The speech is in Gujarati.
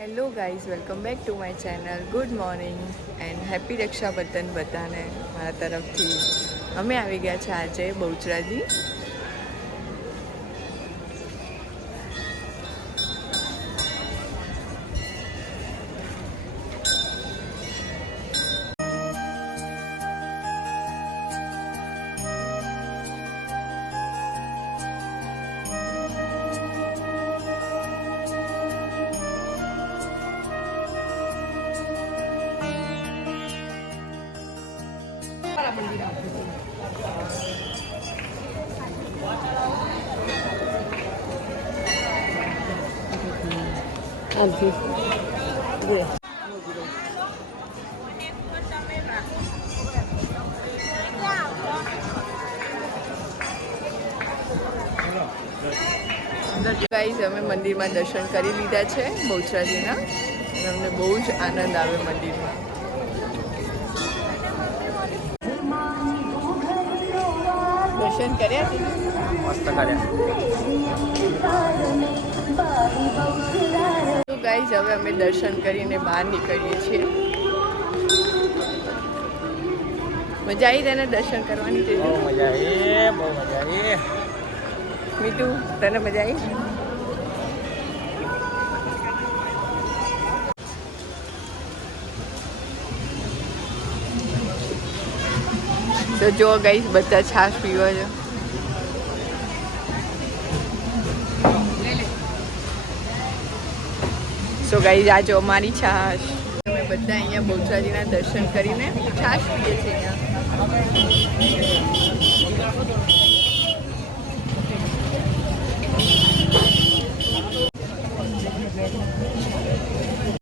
Hello guys, welcome back to my channel. Good morning and happy Raksha Bandhan બધાને મારા તરફથી. અમે આવી ગયા છે આજે બહુચરાજી. ગાઈઝ, અમે મંદિરમાં દર્શન કરી લીધા છે બહુચરાજીના. અમને બહુ જ આનંદ આવે મંદિરમાં. દર્શન કર્યા મસ્ત કર્યા. તો ગાઈઝ, હવે અમે દર્શન કરીને બહાર નીકળીએ છીએ. મજા આવી તને દર્શન કરવાની? બહુ મજા આવી, બહુ મજા આવી. મીઠુ, તને મજા આવી? તો જો ગાઈસ, બધા છાશ પીવા છે. સો ગાઈસ, આ જો અમારી છાશ. અમે બધા અહીંયા બહુચરાજીના દર્શન કરીને છાશ પીએ છીએ અહીંયા.